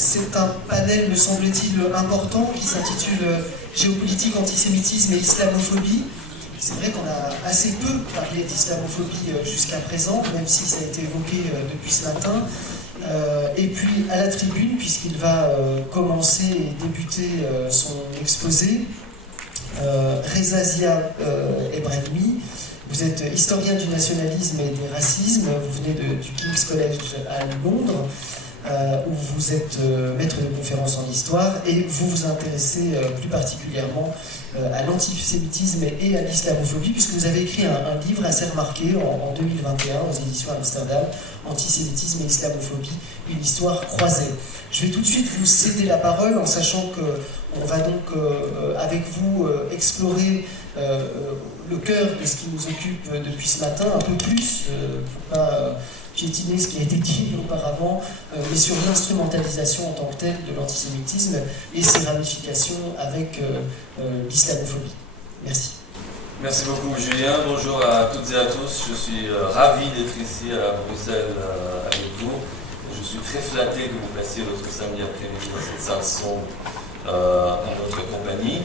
c'est un panel, me semble-t-il, important qui s'intitule Géopolitique, antisémitisme et islamophobie. C'est vrai qu'on a assez peu parlé d'islamophobie jusqu'à présent, même si ça a été évoqué depuis ce matin. Et puis à la tribune, puisqu'il va commencer et débuter son exposé, Reza Zia Ebrahimi. Vous êtes historien du nationalisme et des racismes, vous venez du King's College à Londres, où vous êtes maître de conférences en histoire, et vous vous intéressez plus particulièrement à l'antisémitisme et à l'islamophobie, puisque vous avez écrit un livre assez remarqué en 2021 aux éditions Amsterdam, Antisémitisme et islamophobie, une histoire croisée. Je vais tout de suite vous céder la parole en sachant qu'on va donc avec vous explorer le cœur de ce qui nous occupe depuis ce matin, un peu plus, pour pas piétiner ce qui a été dit auparavant, mais sur l'instrumentalisation en tant que telle de l'antisémitisme et ses ramifications avec l'islamophobie. Merci. Merci beaucoup Julien, bonjour à toutes et à tous, je suis ravi d'être ici à Bruxelles avec vous. Je suis très flatté que vous passiez votre samedi après-midi dans cette salle sombre en notre compagnie.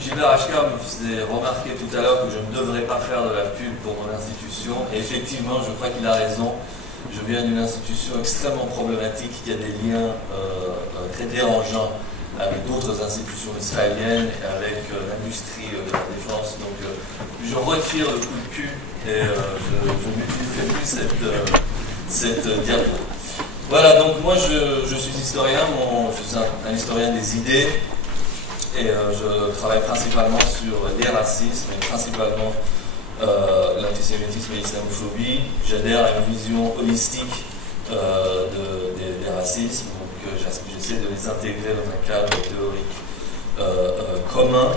Gilbert Achcar me faisait remarquer tout à l'heure que je ne devrais pas faire de la pub pour mon institution, et effectivement je crois qu'il a raison. Je viens d'une institution extrêmement problématique qui a des liens très dérangeants avec d'autres institutions israéliennes et avec l'industrie de la défense. Donc je retire le coup de cul et je n'utiliserai plus cette diapo. Voilà, donc moi je suis historien, je suis un historien des idées, et je travaille principalement sur les racismes, et principalement l'antisémitisme et l'islamophobie. J'adhère à une vision holistique des racismes, donc j'essaie de les intégrer dans un cadre théorique commun,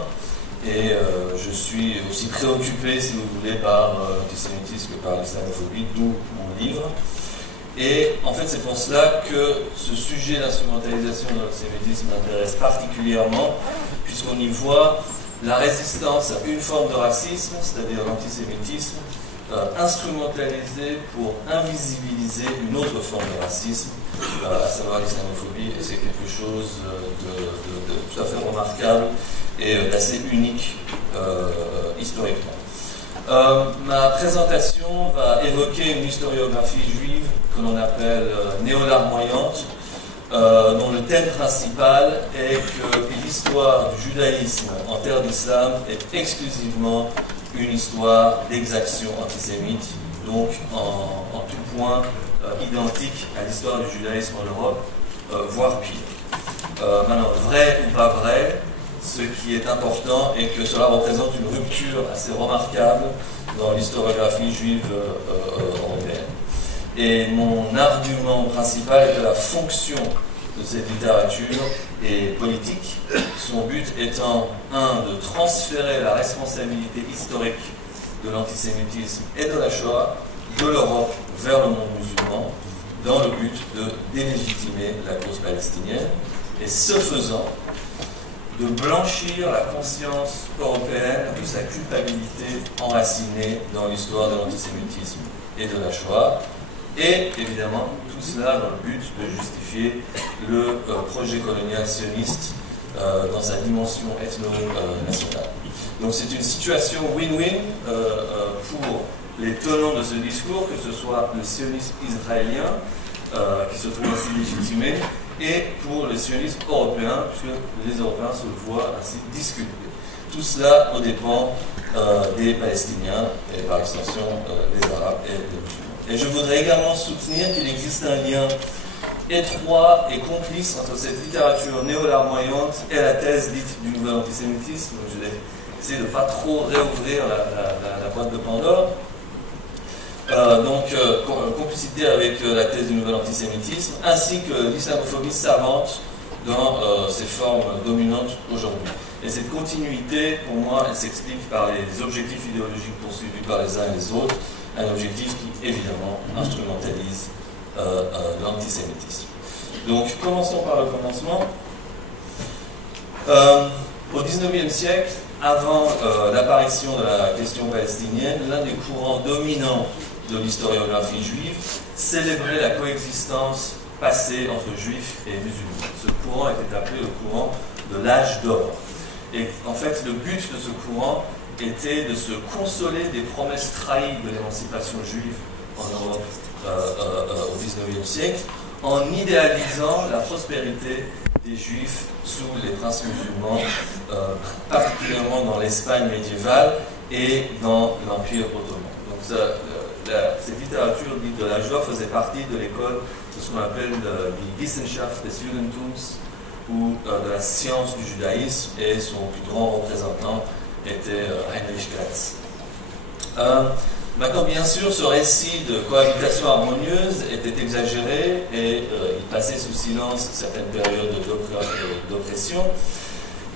et je suis aussi préoccupé, si vous voulez, par l'antisémitisme que par l'islamophobie, d'où mon livre. Et en fait, c'est pour cela que ce sujet d'instrumentalisation de l'antisémitisme m'intéresse particulièrement, puisqu'on y voit la résistance à une forme de racisme, c'est-à-dire l'antisémitisme, instrumentalisée pour invisibiliser une autre forme de racisme, à savoir l'islamophobie, et c'est quelque chose de tout à fait remarquable et d'assez unique historiquement. Ma présentation va évoquer une historiographie juive que l'on appelle néo-larmoyante, dont le thème principal est que l'histoire du judaïsme en terre d'islam est exclusivement une histoire d'exaction antisémite, donc en tout point identique à l'histoire du judaïsme en Europe, voire pire. Maintenant, vrai ou pas vrai, ce qui est important est que cela représente une rupture assez remarquable dans l'historiographie juive européenne. Et mon argument principal est que la fonction de cette littérature est politique, son but étant, de transférer la responsabilité historique de l'antisémitisme et de la Shoah de l'Europe vers le monde musulman, dans le but de délégitimer la cause palestinienne, et ce faisant, de blanchir la conscience européenne de sa culpabilité enracinée dans l'histoire de l'antisémitisme et de la Shoah, et évidemment tout cela dans le but de justifier le projet colonial sioniste dans sa dimension ethno-nationale. Donc c'est une situation win-win pour les tenants de ce discours, que ce soit le sionisme israélien qui se trouve ainsi légitimé, et pour le sionisme européen, puisque les Européens se le voient ainsi disculpés. Tout cela aux dépens des Palestiniens et par extension des Arabes et des musulmans. Et je voudrais également soutenir qu'il existe un lien étroit et complice entre cette littérature néo-larmoyante et la thèse dite du nouvel antisémitisme. Je vais essayer de ne pas trop réouvrir la boîte de Pandore. Complicité avec la thèse du nouvel antisémitisme, ainsi que l'islamophobie savante dans ses formes dominantes aujourd'hui. Et cette continuité, pour moi, elle s'explique par les objectifs idéologiques poursuivis par les uns et les autres, un objectif qui, évidemment, instrumentalise l'antisémitisme. Donc, commençons par le commencement. Au XIXe siècle, avant l'apparition de la question palestinienne, l'un des courants dominants de l'historiographie juive célébrait la coexistence passé entre juifs et musulmans. Ce courant était appelé le courant de l'âge d'or. Et en fait, le but de ce courant était de se consoler des promesses trahies de l'émancipation juive en Europe au XIXe siècle, en idéalisant la prospérité des juifs sous les princes musulmans, particulièrement dans l'Espagne médiévale et dans l'Empire ottoman. Donc cette littérature dite de l'âge d'or faisait partie de l'école de ce qu'on appelle die Wissenschaft des Judentums, ou de la science du judaïsme, et son plus grand représentant était Heinrich Gratz. Maintenant, bien sûr, ce récit de cohabitation harmonieuse était exagéré et il passait sous silence certaines périodes d'oppression.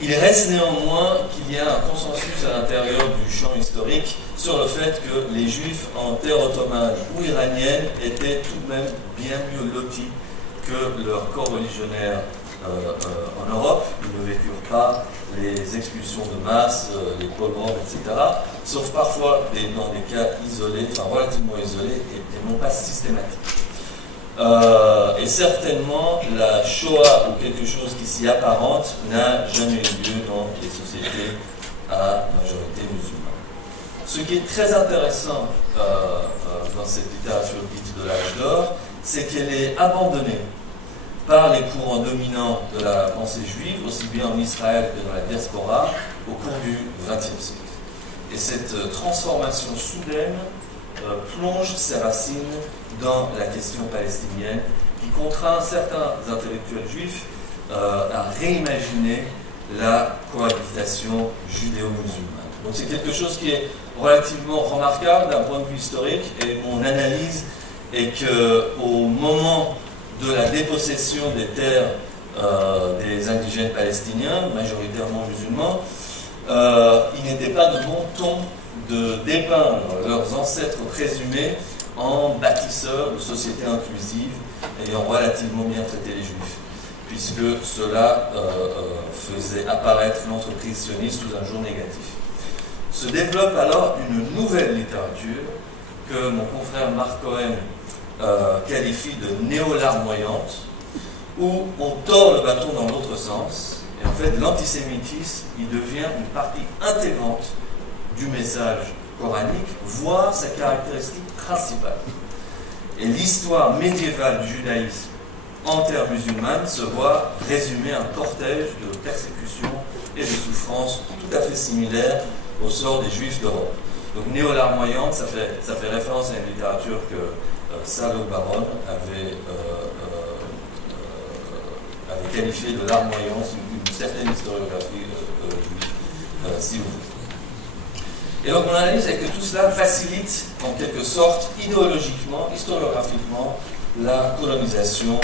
Il reste néanmoins qu'il y a un consensus à l'intérieur du champ historique sur le fait que les Juifs en terre ottomane ou iranienne étaient tout de même bien mieux lotis que leurs coreligionnaires en Europe. Ils ne vécurent pas les expulsions de masse, les pogroms, etc. Sauf parfois dans des cas isolés, enfin relativement isolés, et non pas systématiques. Et certainement, la Shoah ou quelque chose qui s'y apparente n'a jamais eu lieu dans les sociétés à majorité musulmane. Ce qui est très intéressant dans cette littérature dite de l'âge d'or, c'est qu'elle est abandonnée par les courants dominants de la pensée juive, aussi bien en Israël que dans la diaspora, au cours du XXe siècle. Et cette transformation soudaine plonge ses racines dans la question palestinienne, qui contraint certains intellectuels juifs à réimaginer la cohabitation judéo-musulmane. Donc c'est quelque chose qui est relativement remarquable d'un point de vue historique, et mon analyse est qu'au moment de la dépossession des terres des indigènes palestiniens, majoritairement musulmans, il n'était pas de bon ton de dépeindre leurs ancêtres présumés en bâtisseurs de sociétés inclusives ayant relativement bien traité les juifs, puisque cela faisait apparaître l'entreprise sioniste sous un jour négatif. Se développe alors une nouvelle littérature que mon confrère Mark Cohen qualifie de néo-larmoyante, où on tord le bâton dans l'autre sens, et en fait l'antisémitisme il devient une partie intégrante du message coranique, voire sa caractéristique principale. Et l'histoire médiévale du judaïsme en terre musulmane se voit résumer un cortège de persécutions et de souffrances tout à fait similaires au sort des juifs d'Europe. Donc néo-larmoyante, ça fait référence à une littérature que Salo Baron avait qualifié de larmoyance, une certaine historiographie juive, si vous voulez. Et donc mon analyse est que tout cela facilite en quelque sorte idéologiquement, historiographiquement, la colonisation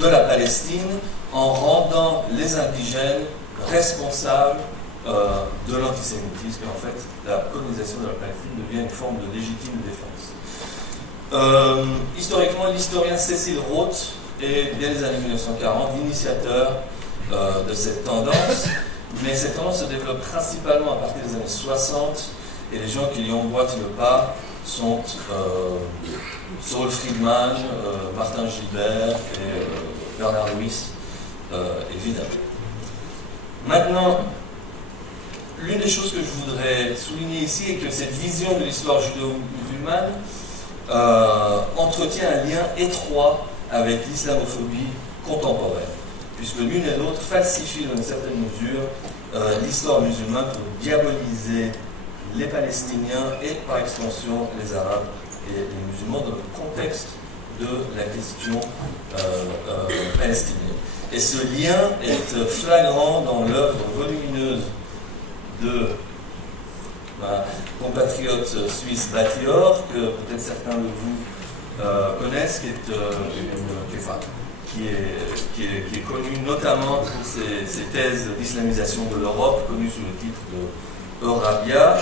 de la Palestine en rendant les indigènes responsables de l'antisémitisme. Et en fait, la colonisation de la Palestine devient une forme de légitime défense. Historiquement, l'historien Cecil Roth est, dès les années 1940, l'initiateur de cette tendance, mais cette tendance se développe principalement à partir des années 60, et les gens qui lui emboîtent le pas sont Saul Friedman, Martin Gilbert et Bernard Lewis, évidemment. Maintenant, l'une des choses que je voudrais souligner ici est que cette vision de l'histoire judéo-musulmane entretient un lien étroit avec l'islamophobie contemporaine, puisque l'une et l'autre falsifient dans une certaine mesure l'histoire musulmane pour diaboliser les Palestiniens et par extension les Arabes et les musulmans dans le contexte de la question palestinienne. Et ce lien est flagrant dans l'œuvre volumineuse de ma compatriote suisse Batior, que peut-être certains de vous connaissent, qui est connue notamment pour ses thèses d'islamisation de l'Europe, connues sous le titre de Eurabia.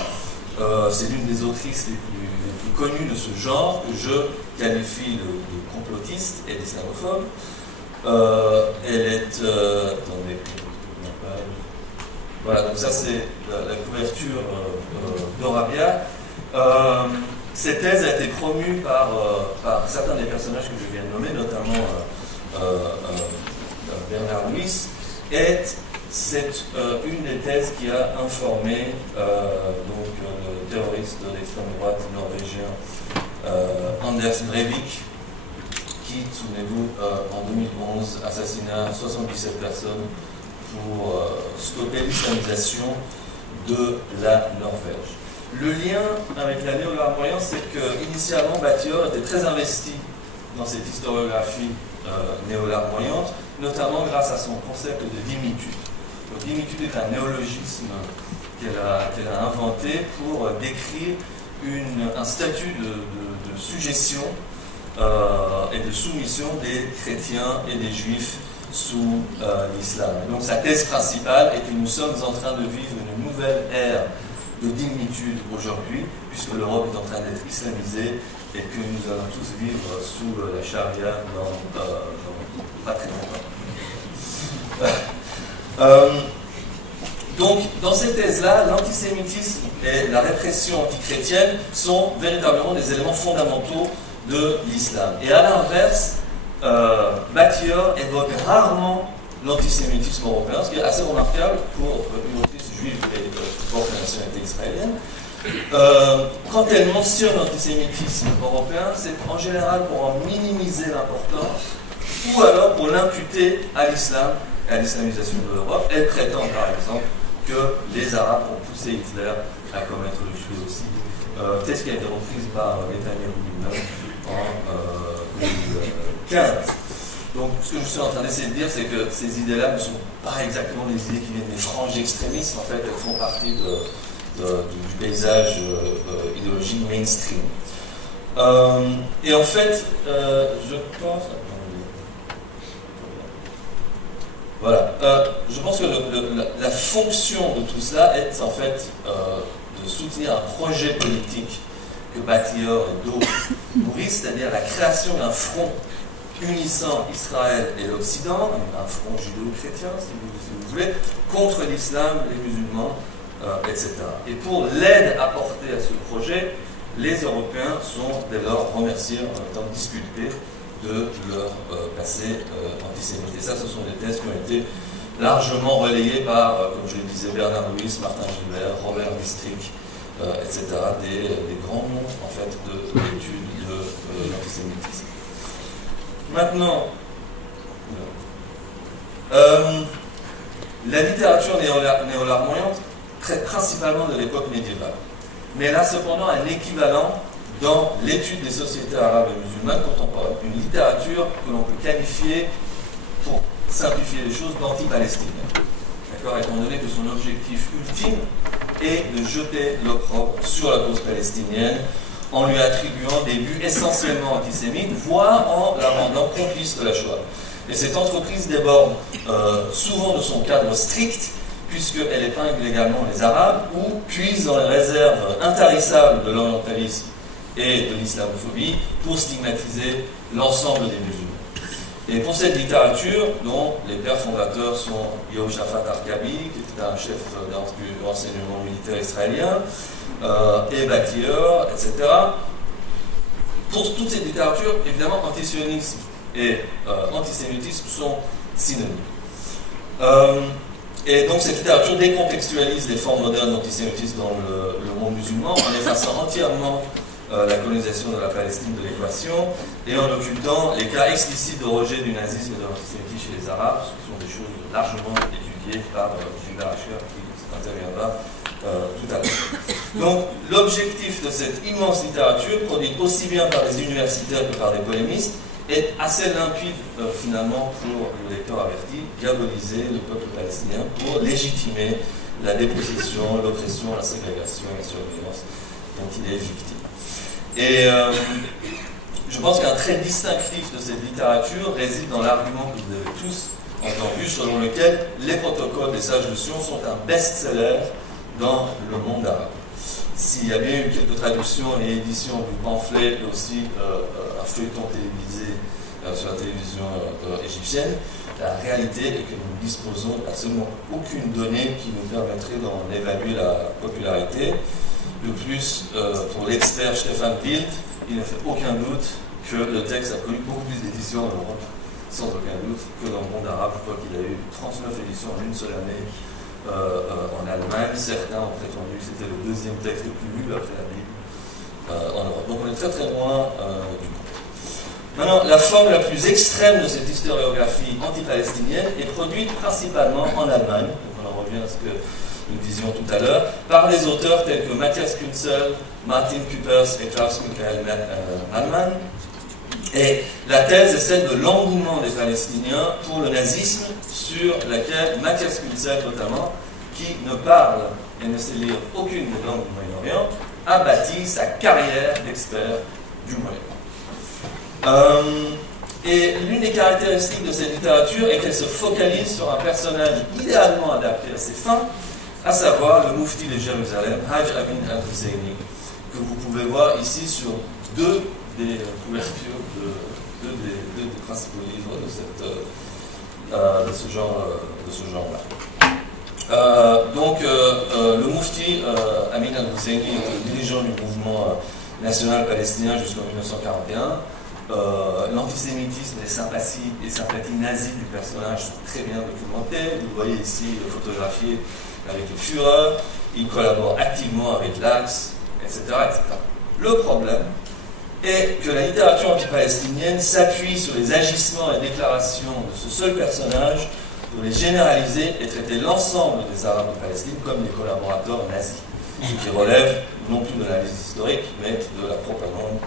C'est l'une des autrices les plus connues de ce genre, que je qualifie de complotiste et d'islamophobe. Elle est... attendez, voilà, donc ça c'est la couverture d'Eurabia. Cette thèse a été promue par certains des personnages que je viens de nommer, notamment Bernard Luis, est une des thèses qui a informé donc, le terroriste d'extrême droite norvégien Anders Breivik, qui, souvenez-vous, en 2011 assassina 77 personnes pour stopper l'islamisation de la Norvège. Le lien avec la néo-larmoyance, c'est qu'initialement, Battior était très investi dans cette historiographie néo-larmoyante, notamment grâce à son concept de dimitude. Donc, dimitude est un néologisme qu'elle a inventé pour décrire un statut de sujétion et de soumission des chrétiens et des juifs sous l'islam. Donc sa thèse principale est que nous sommes en train de vivre une nouvelle ère de dignitude aujourd'hui, puisque l'Europe est en train d'être islamisée et que nous allons tous vivre sous la charia dans pas très longtemps. Donc, dans cette thèse-là, l'antisémitisme et la répression antichrétienne sont véritablement des éléments fondamentaux de l'islam. Et à l'inverse, Battior évoque rarement l'antisémitisme européen, ce qui est assez remarquable pour une autrice juive et forte de nationalité israélienne. Quand elle mentionne l'antisémitisme européen, c'est en général pour en minimiser l'importance ou alors pour l'imputer à l'islam et à l'islamisation de l'Europe. Elle prétend par exemple que les Arabes ont poussé Hitler à commettre le génocide, thèse qui a été reprise par Netanyahu lui-même en 2015. Donc, ce que je suis en train d'essayer de dire, c'est que ces idées-là ne sont pas exactement des idées qui viennent des franges extrémistes. En fait, elles font partie du paysage idéologique mainstream. Et en fait, je pense... Voilà. Je pense que la fonction de tout cela est en fait de soutenir un projet politique que Battior et d'autres nourrissent, c'est-à-dire la création d'un front unissant Israël et l'Occident, un front judéo-chrétien, si vous voulez, contre l'islam, les musulmans, etc. Et pour l'aide apportée à ce projet, les Européens sont dès lors remerciés en étant disculpés de leur passé antisémite. Et ça, ce sont des thèses qui ont été largement relayées par, comme je le disais, Bernard Luis, Martin Gilbert, Robert Mistrick, etc., des grands noms en fait, de l'étude de l'antisémitisme. Maintenant, la littérature néo-larmoyante traite principalement de l'époque médiévale, mais elle a cependant un équivalent dans l'étude des sociétés arabes et musulmanes contemporaines, une littérature que l'on peut qualifier, pour simplifier les choses, d'anti-palestinienne. D'accord, étant donné que son objectif ultime est de jeter l'opprobre sur la cause palestinienne en lui attribuant des buts essentiellement antisémites, voire en la rendant complice de la Shoah. Et cette entreprise déborde souvent de son cadre strict, puisqu'elle épingle également les Arabes, ou puise dans les réserves intarissables de l'orientalisme et de l'islamophobie pour stigmatiser l'ensemble des musulmans. Et pour cette littérature, dont les pères fondateurs sont Yehoshaphat Arkabi, qui était un chef du renseignement militaire israélien, et Battior, etc. Pour toute cette littérature, évidemment, antisionisme et antisémitisme sont synonymes. Et donc cette littérature décontextualise les formes modernes d'antisémitisme dans le monde musulman en effaçant entièrement la colonisation de la Palestine de l'équation et en occultant les cas explicites de rejet du nazisme et de l'antisémitisme chez les Arabes, ce qui sont des choses largement étudiées par Gilbert Achir qui interviendra tout à l'heure. Donc l'objectif de cette immense littérature, produite aussi bien par des universitaires que par des polémistes, est assez limpide finalement pour le lecteur averti, diaboliser le peuple palestinien pour légitimer la dépossession, l'oppression, la ségrégation et la surveillance dont il est victime. Et je pense qu'un trait distinctif de cette littérature réside dans l'argument que vous avez tous entendu, selon lequel les protocoles des sages de Sion sont un best-seller dans le monde arabe. S'il y a bien eu quelques traductions et éditions du pamphlet et aussi un feuilleton télévisé sur la télévision égyptienne, la réalité est que nous ne disposons absolument aucune donnée qui nous permettrait d'en évaluer la popularité. De plus, pour l'expert Stefan Wild, il ne fait aucun doute que le texte a connu beaucoup plus d'éditions en Europe sans aucun doute, que dans le monde arabe. Je crois qu'il a eu 39 éditions en une seule année en Allemagne. Certains ont prétendu que c'était le deuxième texte le plus lu après la Bible en Europe. Donc on est très très loin du compte. Maintenant, la forme la plus extrême de cette historiographie anti-palestinienne est produite principalement en Allemagne. Donc on en revient à ce que nous disions tout à l'heure, par des auteurs tels que Matthias Kunzel, Martin Küppers et Klaus-Michael Mann. Et la thèse est celle de l'engouement des Palestiniens pour le nazisme, sur laquelle Matthias Kunzel notamment, qui ne parle et ne sait lire aucune des langues du Moyen-Orient, a bâti sa carrière d'expert du Moyen-Orient. Et l'une des caractéristiques de cette littérature est qu'elle se focalise sur un personnage idéalement adapté à ses fins, à savoir le Moufti de Jérusalem, Hajj Amin al-Husseini, que vous pouvez voir ici sur deux des couvertures de deux des principaux livres de ce genre-là. Le Moufti Amin al-Husseini, dirigeant du mouvement national palestinien jusqu'en 1941, l'antisémitisme et les sympathies nazies du personnage sont très bien documentées. Vous voyez ici photographié avec le Führer, il collabore activement avec l'Axe, etc., etc. Le problème est que la littérature anti-palestinienne s'appuie sur les agissements et déclarations de ce seul personnage pour les généraliser et traiter l'ensemble des Arabes de Palestine comme des collaborateurs nazis, ce qui relève non plus de l'analyse historique, mais de la propagande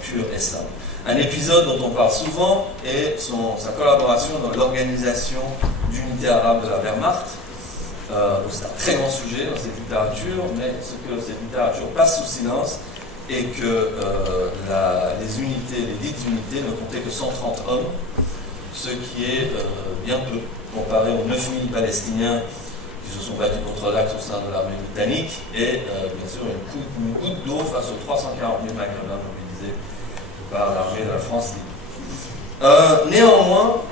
pure islam. Un épisode dont on parle souvent est sa collaboration dans l'organisation d'unités arabes de la Wehrmacht. C'est un très grand sujet dans cette littérature, mais ce que cette littérature passe sous silence est que les dites unités ne comptaient que 130 hommes, ce qui est bien peu comparé aux 9000 Palestiniens qui se sont battus contre l'Axe au sein de l'armée britannique, et bien sûr une goutte d'eau face aux 340 000 maghrébins mobilisés par l'armée de la France libre. Néanmoins,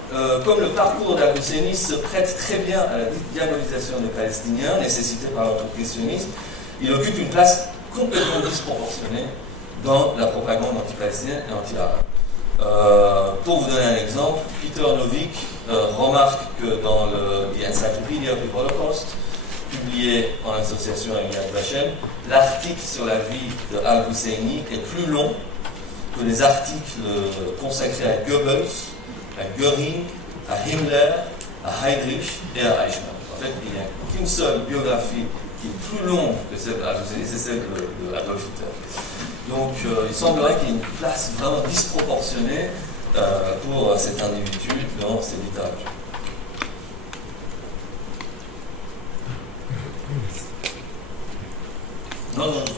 comme le parcours d'Al-Husseini se prête très bien à la diabolisation des Palestiniens, nécessitée par l'entreprise sioniste, il occupe une place complètement disproportionnée dans la propagande anti-palestinienne et anti-arabe. Pour vous donner un exemple, Peter Novick remarque que dans le The Encyclopedia of the Holocaust, publié en association avec Yad Vashem, l'article sur la vie de Al-Husseini est plus long que les articles consacrés à Goebbels, à Göring, à Himmler, à Heydrich et à Eichmann. En fait, il n'y a qu'une seule biographie qui est plus longue que celle d'Al-Husseini, c'est celle de Adolf Hitler. Donc, il semblerait qu'il y ait une place vraiment disproportionnée pour cet individu dans ces littératures. Non, je ne pas.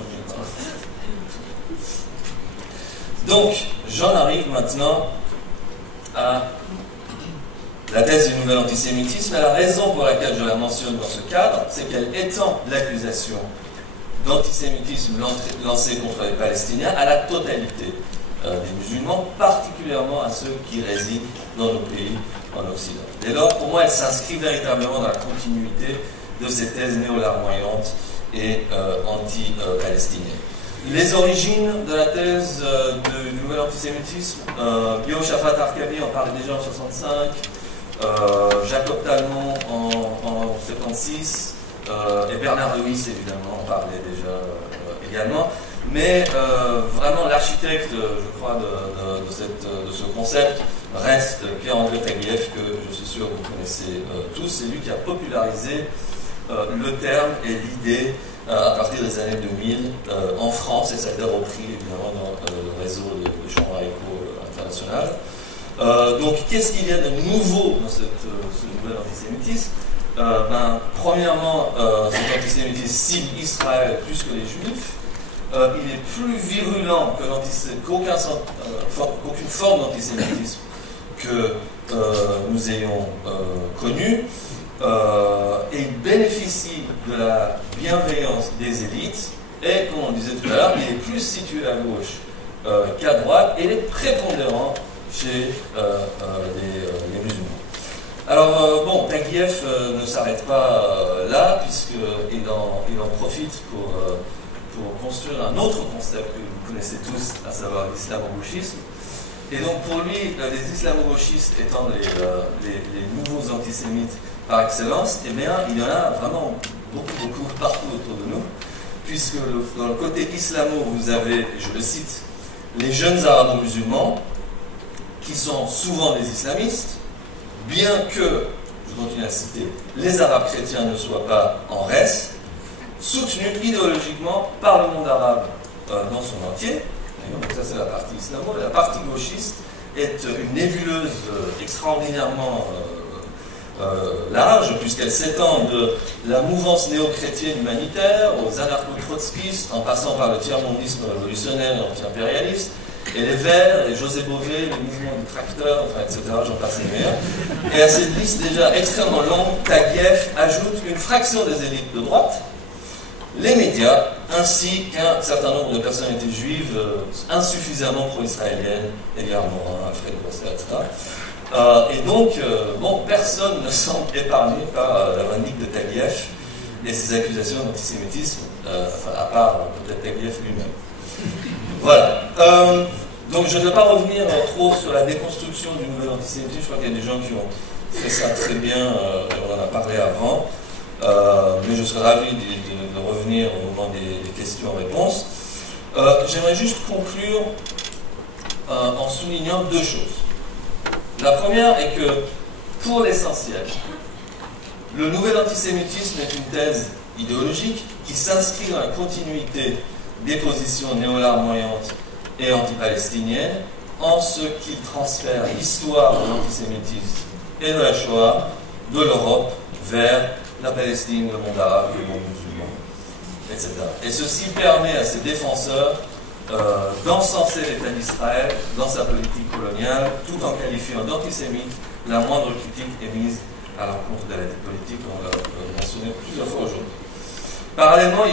Donc, j'en arrive maintenant à la thèse du nouvel antisémitisme. Et la raison pour laquelle je la mentionne dans ce cadre, c'est qu'elle étend l'accusation d'antisémitisme lancée contre les Palestiniens à la totalité des musulmans, particulièrement à ceux qui résident dans nos pays en Occident. Dès lors, pour moi, elle s'inscrit véritablement dans la continuité de ces thèses néo-larmoyantes et anti-palestiniennes. Les origines de la thèse du nouvel antisémitisme, Yehoshaphat Arkabi en parlait déjà en 1965, Jacob Talmont en 1976, et Bernard Lewis évidemment en parlait déjà également. Mais vraiment l'architecte, je crois, de ce concept reste Pierre-André Taguieff, que je suis sûr que vous connaissez tous. C'est lui qui a popularisé le terme et l'idée à partir des années 2000 en France, et ça a été repris évidemment dans le réseau de chambres à écho international. Donc qu'est-ce qu'il y a de nouveau dans ce nouvel antisémitisme? Premièrement, cet antisémitisme cible Israël plus que les Juifs. Il est plus virulent qu'aucune forme d'antisémitisme que nous ayons connue. Et il bénéficie de la bienveillance des élites, et comme on disait tout à l'heure, il est plus situé à gauche qu'à droite, et il est prépondérant chez les musulmans. Alors, Taguieff ne s'arrête pas là, puisqu'il en profite pour construire un autre concept que vous connaissez tous, à savoir l'islamo-gauchisme. Et donc pour lui, les islamo-gauchistes étant les nouveaux antisémites par excellence, eh bien, il y en a vraiment beaucoup partout autour de nous, puisque dans le côté islamo, vous avez, je le cite, les jeunes arabo-musulmans, qui sont souvent des islamistes, bien que, je continue à citer, les arabes chrétiens ne soient pas en reste, soutenus idéologiquement par le monde arabe dans son entier. Donc ça c'est la partie islamo. La partie gauchiste est une nébuleuse extraordinairement large, puisqu'elle s'étend de la mouvance néo-chrétienne humanitaire aux anarcho-trotskistes, en passant par le tiers-mondisme révolutionnaire et anti-impérialiste, et les Verts, les José Bové, les mouvements du tracteur, enfin, etc., j'en passe les meilleurs. Et à cette liste déjà extrêmement longue, Taguieff ajoute une fraction des élites de droite, les médias, ainsi qu'un certain nombre de personnalités juives insuffisamment pro-israéliennes, Edgar Morin, Fred Rosset, etc. Et donc, bon, personne ne semble épargné par la vindicte de Taguieff et ses accusations d'antisémitisme, à part peut-être Taguieff lui-même. Voilà. Donc je ne vais pas revenir trop sur la déconstruction du nouvel antisémitisme. Je crois qu'il y a des gens qui ont fait ça très bien, on en a parlé avant. Mais je serais ravi de revenir au moment des questions-réponses. J'aimerais juste conclure en soulignant deux choses. La première est que, pour l'essentiel, le nouvel antisémitisme est une thèse idéologique qui s'inscrit dans la continuité des positions néo-larmoyantes et anti-palestiniennes, en ce qu'il transfère l'histoire de l'antisémitisme et de la Shoah de l'Europe vers la Palestine, le monde arabe, le monde musulman, etc. Et ceci permet à ses défenseurs d'encenser l'État d'Israël dans sa politique coloniale, tout en qualifiant d'antisémite la moindre critique émise à l'encontre de la politique, on l'a mentionné plusieurs fois aujourd'hui. Parallèlement,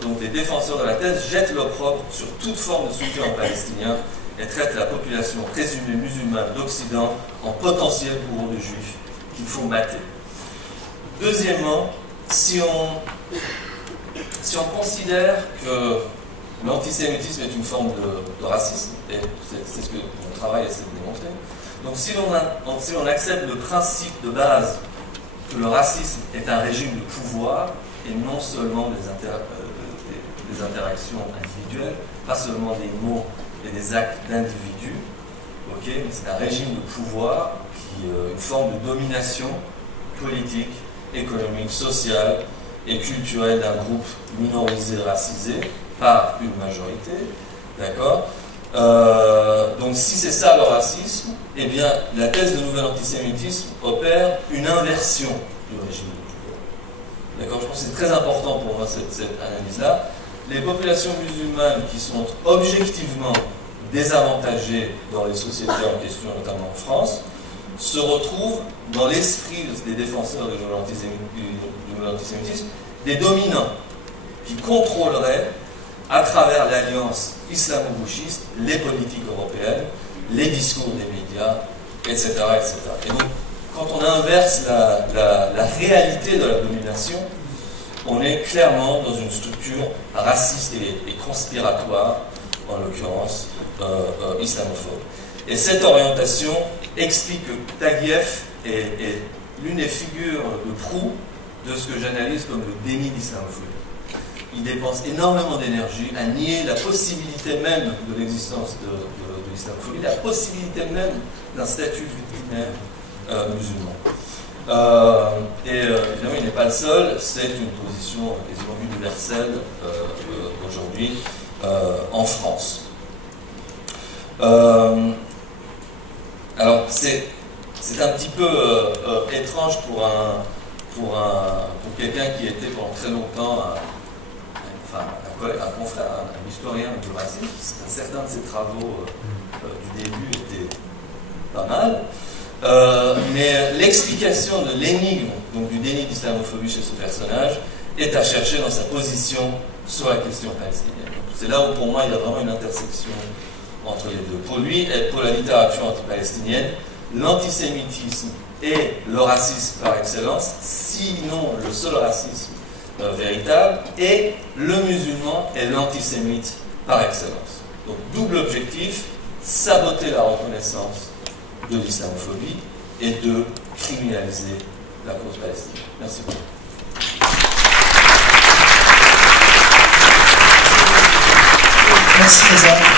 donc les défenseurs de la thèse jettent l'opprobre sur toute forme de soutien palestinien et traitent la population présumée musulmane d'Occident en potentiel bourreau de juifs qu'il faut mater. Deuxièmement, si on considère que l'antisémitisme est une forme de racisme, et c'est ce que mon travail essaie de démontrer, donc si on accepte le principe de base que le racisme est un régime de pouvoir, et non seulement des interactions individuelles, pas seulement des mots et des actes d'individus, mais c'est un régime de pouvoir, une forme de domination politique, économique, sociale et culturelle d'un groupe minorisé, racisé, par une majorité, d'accord? Donc si c'est ça le racisme, eh bien la thèse de nouvel antisémitisme opère une inversion du régime. D'accord, je pense que c'est très important pour moi cette analyse-là. Les populations musulmanes qui sont objectivement désavantagées dans les sociétés en question, notamment en France, se retrouvent dans l'esprit des défenseurs du nouvel antisémitisme des dominants qui contrôleraient à travers l'alliance islamo-gauchiste les politiques européennes, les discours des médias, etc. etc. Et donc, quand on inverse la réalité de la domination, on est clairement dans une structure raciste et conspiratoire, en l'occurrence islamophobe. Et cette orientation explique que Taguieff est l'une des figures de proue de ce que j'analyse comme le déni d'islamophobie. Il dépense énormément d'énergie à nier la possibilité même de l'existence de l'islamophobie, la possibilité même d'un statut victimaire musulman. Évidemment, il n'est pas le seul, c'est une position quasiment universelle aujourd'hui en France. Alors, c'est un petit peu étrange pour quelqu'un qui était pendant très longtemps un confrère, un historien du racisme. Certains de ses travaux du début étaient pas mal. Mais l'explication de l'énigme, donc du déni d'islamophobie chez ce personnage, est à chercher dans sa position sur la question palestinienne. C'est là où pour moi il y a vraiment une intersection entre les deux. Pour lui et pour la littérature anti-palestinienne, l'antisémitisme est le racisme par excellence, sinon le seul racisme véritable, et le musulman est l'antisémite par excellence. Donc double objectif, saboter la reconnaissance de l'islamophobie et de criminaliser la cause palestinienne. Merci beaucoup. Merci Reza.